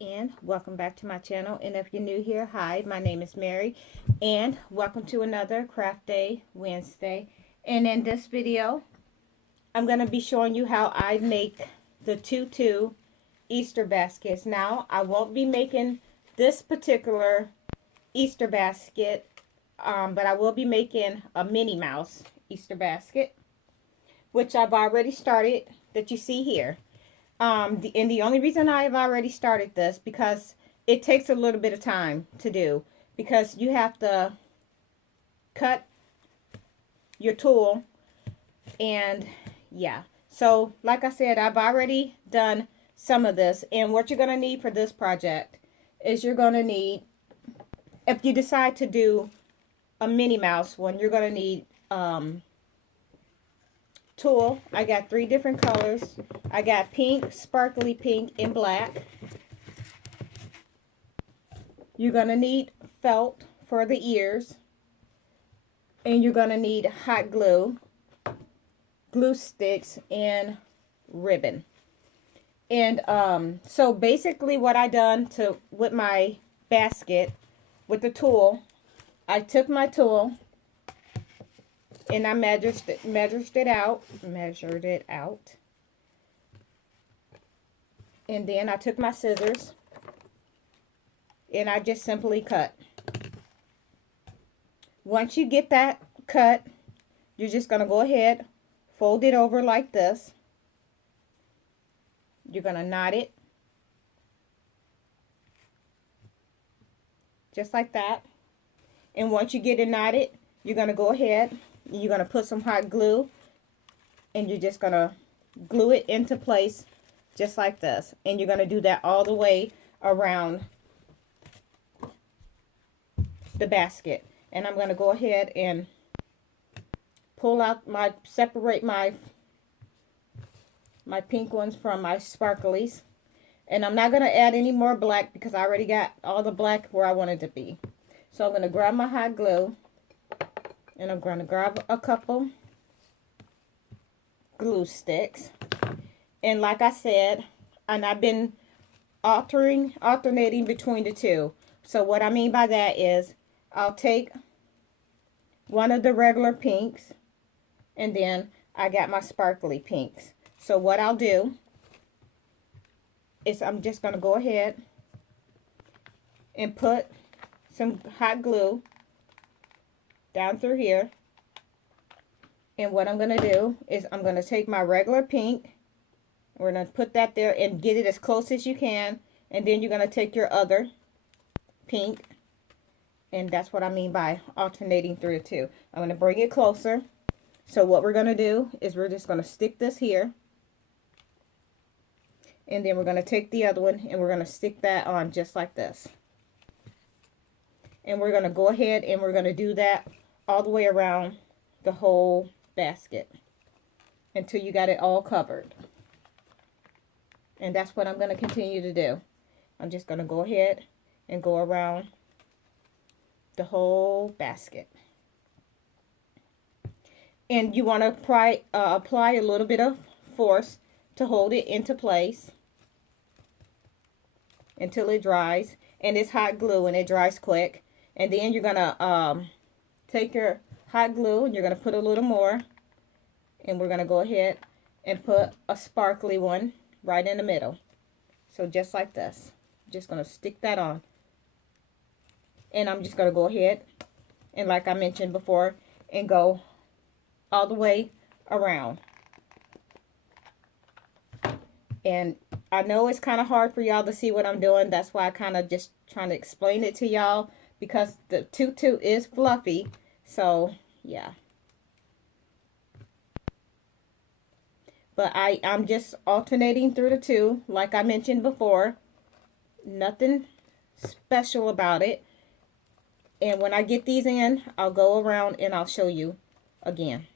And welcome back to my channel. And if you're new here, hi, my name is Mary and welcome to another Craft Day Wednesday. And in this video I'm going to be showing you how I make the tutu Easter baskets. Now I won't be making this particular Easter basket, but I will be making a Minnie Mouse Easter basket, which I've already started, that you see here. And the only reason I have already started this, because it takes a little bit of time to do, because you have to cut your tulle, and yeah. So like I said, I've already done some of this, and what you're going to need for this project is you're going to need, if you decide to do a Minnie Mouse one, you're going to need tulle. I got 3 different colors. I got pink, sparkly pink, and black. You're going to need felt for the ears. And you're going to need hot glue, glue sticks, and ribbon. And so basically what I done with my basket, with the tulle, I took my tulle and I measured it out. And then I took my scissors and I just simply cut. Once you get that cut, you're just going to go ahead, fold it over like this. You're going to knot it just like that. And once you get it knotted, you're going to go ahead, you're going to put some hot glue, and you're just going to glue it into place just like this. And you're going to do that all the way around the basket. And I'm going to go ahead and separate my pink ones from my sparklies. And I'm not going to add any more black because I already got all the black where I want it to be. So I'm going to grab my hot glue, and I'm going to grab a couple glue sticks. And like I said, and I've been alternating between the two. So what I mean by that is I'll take one of the regular pinks, and then I got my sparkly pinks. So what I'll do is I'm just going to go ahead and put some hot glue down through here. And what I'm going to do is I'm going to take my regular pink. We're going to put that there and get it as close as you can. And then you're going to take your other pink. And that's what I mean by alternating through the two. I'm going to bring it closer. So what we're going to do is we're just going to stick this here. And then we're going to take the other one and we're going to stick that on just like this. And we're going to go ahead and we're going to do that all the way around the whole basket until you got it all covered. And that's what I'm going to continue to do. I'm just going to go ahead and go around the whole basket. And you want to apply a little bit of force to hold it into place until it dries. And it's hot glue and it dries quick. And then you're going to take your hot glue and you're going to put a little more. And we're going to go ahead and put a sparkly one right in the middle. So just like this. Just going to stick that on. And I'm just going to go ahead and, like I mentioned before, and go all the way around. And I know it's kind of hard for y'all to see what I'm doing. That's why I kind of just trying to explain it to y'all, because the tutu is fluffy. So yeah. But I'm just alternating through the two, like I mentioned before. Nothing special about it. And when I get these in, I'll go around and I'll show you again.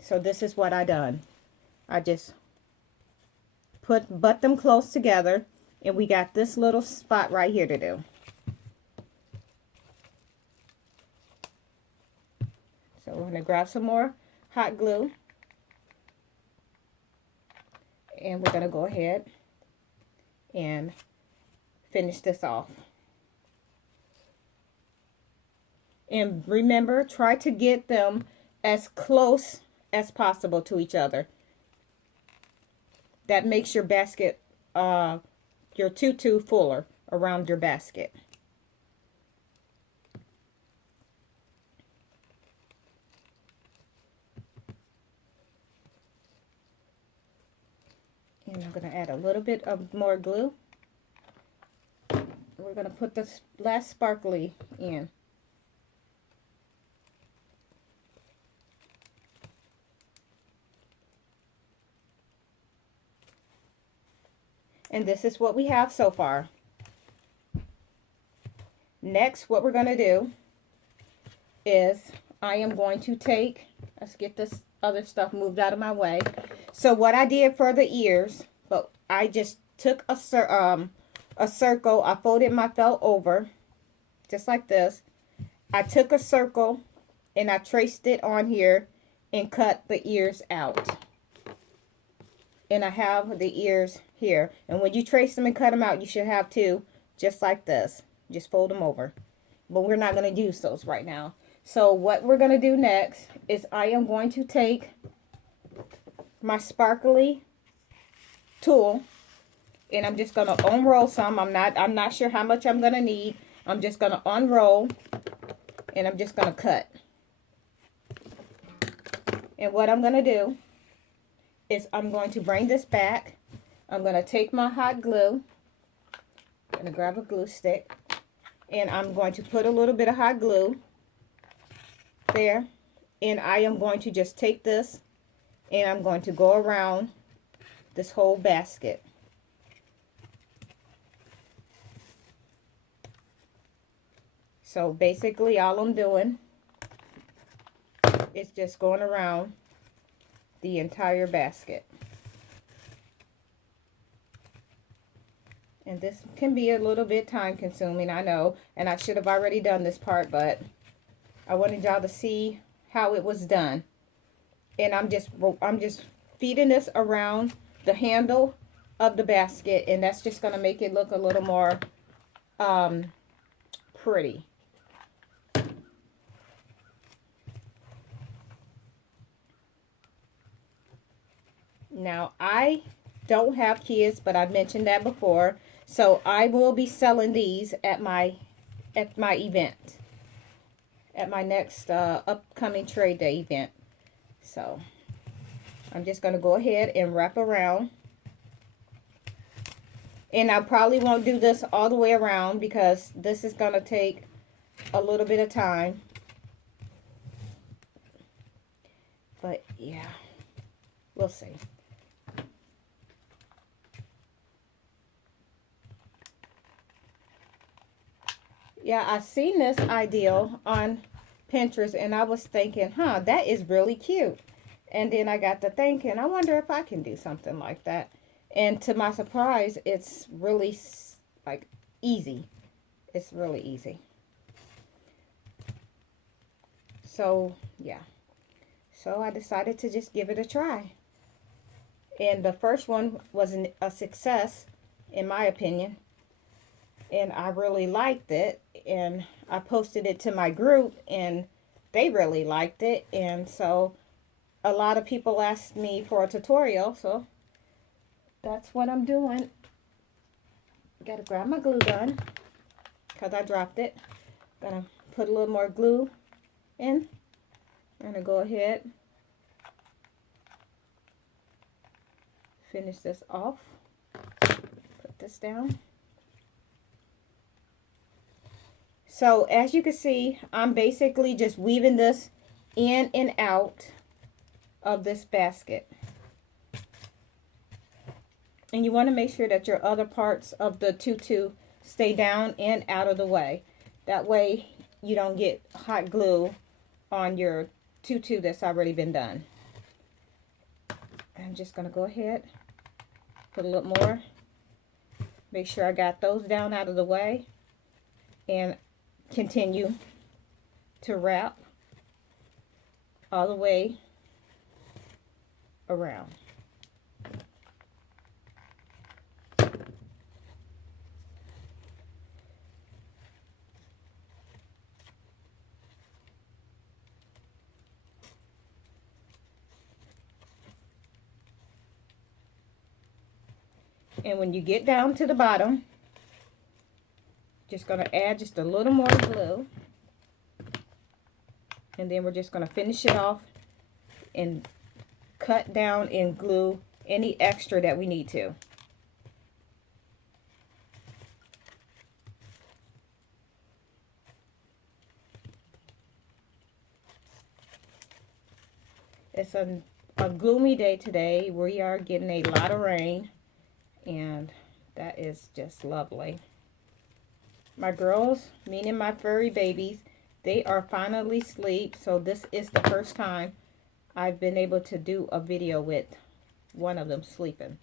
So this is what I done. I just butt them close together, and we got this little spot right here to do. So we're going to grab some more hot glue. And we're going to go ahead and finish this off. And remember, try to get them as close as possible to each other. That makes your basket, your tutu fuller around your basket. And I'm going to add a little bit of more glue. We're going to put this last sparkly in. And this is what we have so far. Next, what we're going to do is I am going to take, let's get this other stuff moved out of my way. So what I did for the ears, but I just took a circle, I folded my felt over, just like this. I took a circle and I traced it on here and cut the ears out. And I have the ears here. And when you trace them and cut them out, you should have two, just like this. Just fold them over. But we're not going to use those right now. So what we're going to do next is I am going to take my sparkly tool and I'm just going to unroll some. I'm not sure how much I'm going to need. I'm just going to unroll and I'm just going to cut. And what I'm going to do is I'm going to bring this back. I'm going to take my hot glue. I'm going to grab a glue stick. And I'm going to put a little bit of hot glue there. And I am going to just take this and I'm going to go around this whole basket. So basically all I'm doing is just going around the entire basket. And this can be a little bit time consuming, I know, and I should have already done this part, but I wanted y'all to see how it was done. And I'm just feeding this around the handle of the basket, and that's just going to make it look a little more pretty. Now, I don't have kids, but I've mentioned that before. So I will be selling these at my event, at my next upcoming trade day event. So I'm just going to go ahead and wrap around. And I probably won't do this all the way around because this is going to take a little bit of time. But yeah, we'll see. Yeah, I seen this ideal on Pinterest and I was thinking, that is really cute. And then I got to thinking, I wonder if I can do something like that. And to my surprise, it's really like easy. It's really easy. So, yeah. So I decided to just give it a try. And the first one was a success, in my opinion. And I really liked it. And I posted it to my group and they really liked it. And so a lot of people asked me for a tutorial. So that's what I'm doing. Got to grab my glue gun because I dropped it. Gonna put a little more glue in. I'm gonna go ahead, finish this off, put this down. So as you can see, I'm basically just weaving this in and out of this basket. And you want to make sure that your other parts of the tutu stay down and out of the way. That way you don't get hot glue on your tutu that's already been done. I'm just going to go ahead, put a little more. Make sure I got those down out of the way. And continue to wrap all the way around. And when you get down to the bottom, just going to add just a little more glue. And then we're just going to finish it off and cut down and glue any extra that we need to. It's a gloomy day today. We are getting a lot of rain, and that is just lovely. My girls, meaning my furry babies, they are finally asleep, so this is the first time I've been able to do a video with one of them sleeping.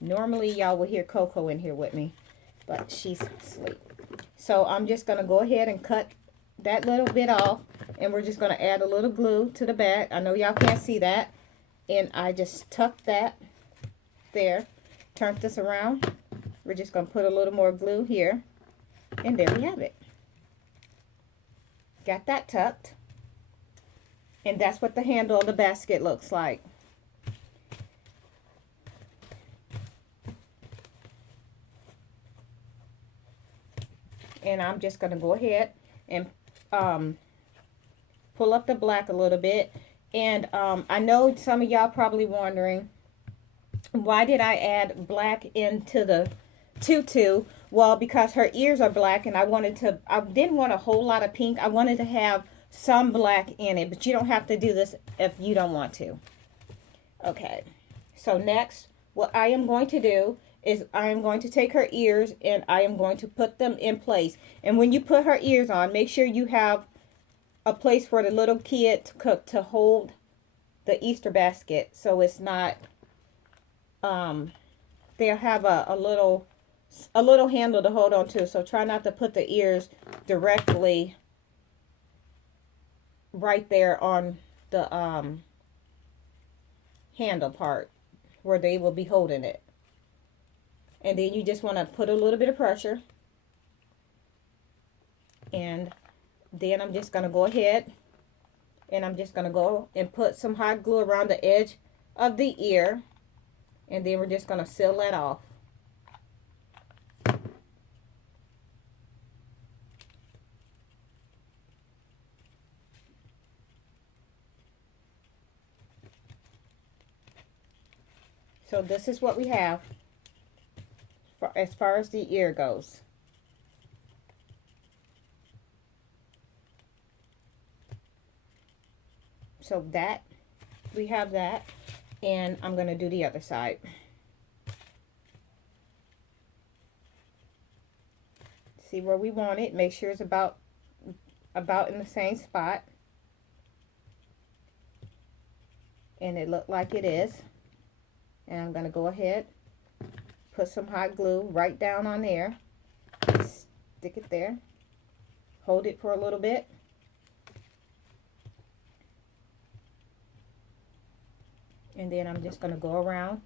Normally, y'all will hear Coco in here with me, but she's asleep. So I'm just going to go ahead and cut that little bit off, and we're just going to add a little glue to the back. I know y'all can't see that, and I just tucked that there. Turn this around. We're just going to put a little more glue here, and there we have it. Got that tucked, and that's what the handle of the basket looks like. And I'm just going to go ahead and pull up the black a little bit. And I know some of y'all probably wondering, why did I add black into the tutu? Well, because her ears are black, and I didn't want a whole lot of pink. I wanted to have some black in it, but you don't have to do this if you don't want to. Okay, so next, what I am going to do is I am going to take her ears and I am going to put them in place. And when you put her ears on, make sure you have a place for the little kid to hold the Easter basket, so it's not, they'll have a little handle to hold on to. So try not to put the ears directly right there on the handle part where they will be holding it. And then you just want to put a little bit of pressure. And then I'm just going to go ahead and I'm just going to go and put some hot glue around the edge of the ear. And then we're just going to seal that off. So this is what we have as far as the ear goes. So that, we have that, and I'm going to do the other side. See where we want it. Make sure it's about in the same spot. And it looked like it is. And I'm going to go ahead, put some hot glue right down on there. Stick it there. Hold it for a little bit. And then I'm just going to go around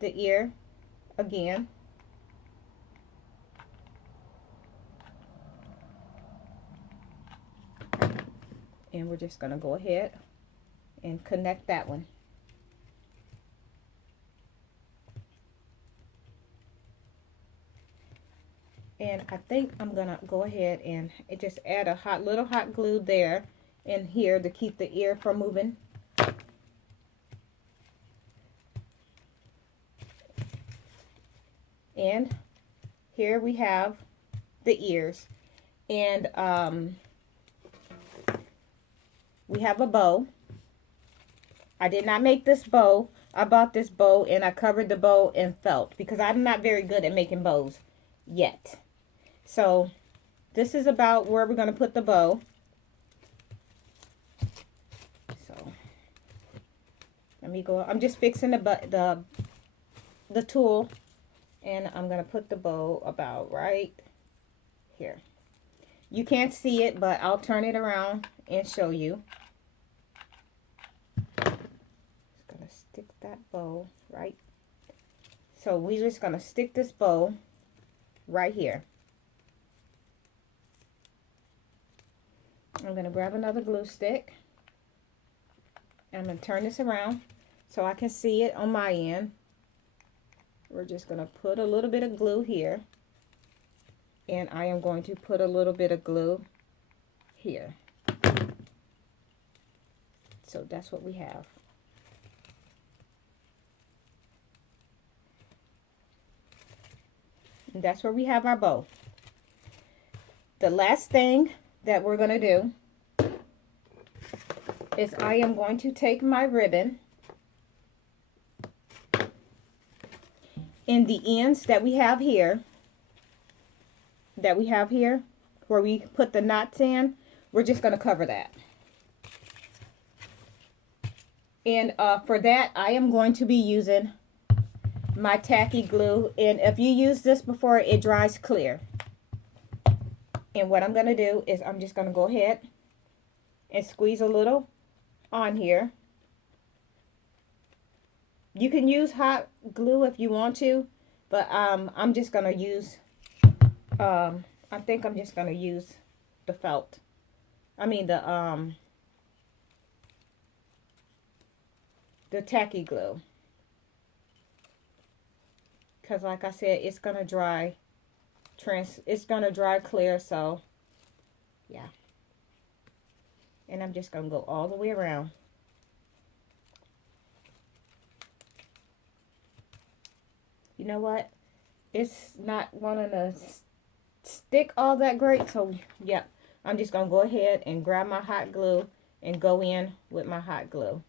the ear again. And we're just going to go ahead and connect that one. And I think I'm going to go ahead and just add a little hot glue there and here to keep the ear from moving. And here we have the ears. And we have a bow. I did not make this bow. I bought this bow and I covered the bow in felt because I'm not very good at making bows yet. So this is about where we're going to put the bow. So let me go. I'm just fixing the tool, and I'm going to put the bow about right here. You can't see it, but I'll turn it around and show you. Just going to stick that bow right. So we're just going to stick this bow right here. I'm going to grab another glue stick. I'm going to turn this around so I can see it on my end. we're just going to put a little bit of glue here. And I am going to put a little bit of glue here. So that's what we have. And that's where we have our bow. The last thing that we're going to do is I am going to take my ribbon in the ends that we have here, where we put the knots in. We're just going to cover that. And for that, I am going to be using my tacky glue. And if you use this before, it dries clear. And what I'm going to do is I'm just going to go ahead and squeeze a little on here. You can use hot glue if you want to, but I'm just going to use, I think I'm just going to use the felt. I mean the tacky glue, because like I said, it's gonna dry clear. So yeah, and I'm just gonna go all the way around. You know what, it's not wanting to stick all that great, so yeah, I'm just gonna go ahead and grab my hot glue and go in with my hot glue.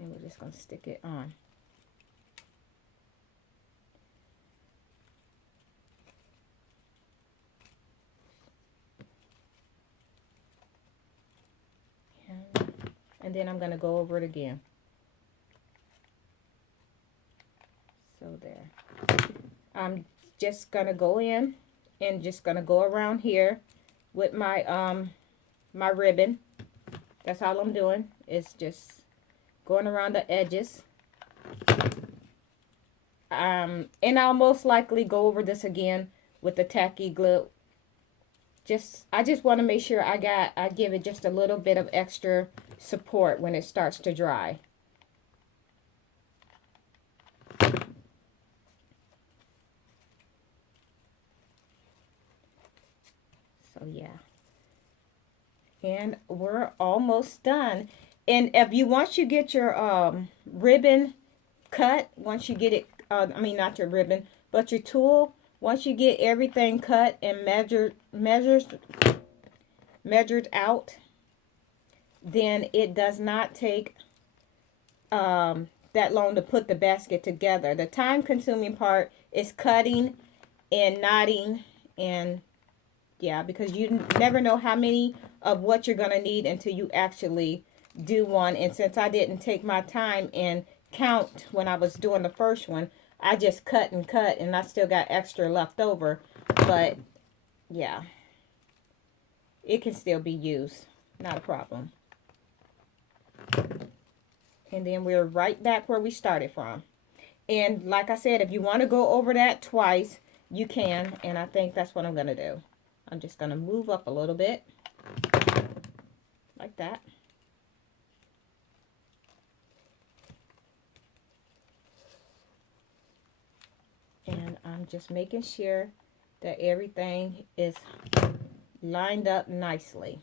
And we're just going to stick it on. And then I'm going to go over it again. So there. I'm just going to go in and just going to go around here with my my ribbon. That's all I'm doing. It's just going around the edges. And I'll most likely go over this again with the tacky glue. I just want to make sure I give it just a little bit of extra support when it starts to dry. So yeah. And we're almost done. And if you, once you get your ribbon cut, once you get it, I mean not your ribbon, but your tulle, once you get everything cut and measured out, then it does not take that long to put the basket together. The time consuming part is cutting and knotting, and yeah, because you never know how many of what you're going to need until you actually do one. And since I didn't take my time and count when I was doing the first one, I just cut and cut, and I still got extra left over. But yeah, it can still be used, not a problem. And then we're right back where we started from. And like I said, if you want to go over that twice, you can, and I think that's what I'm going to do. I'm just going to move up a little bit like that. And I'm just making sure that everything is lined up nicely.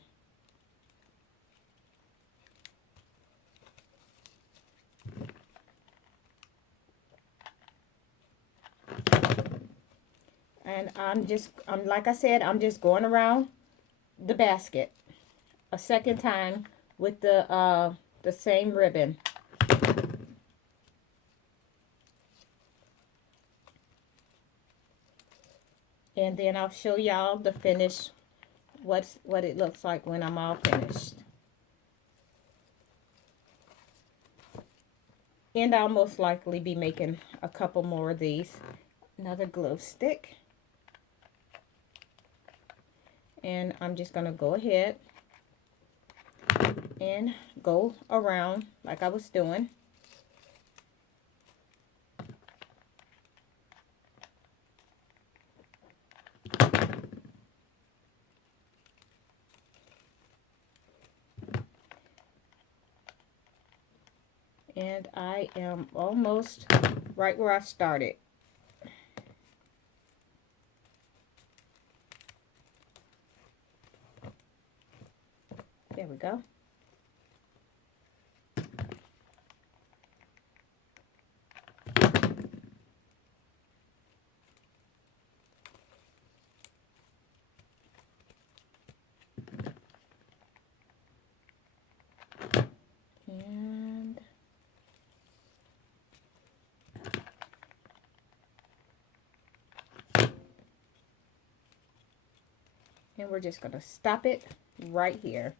And like I said, I'm just going around the basket a second time with the same ribbon. And then I'll show y'all the finish, what it looks like when I'm all finished. And I'll most likely be making a couple more of these. Another glue stick. And I'm just going to go ahead and go around like I was doing. And I am almost right where I started. There we go. And we're just going to stop it right here.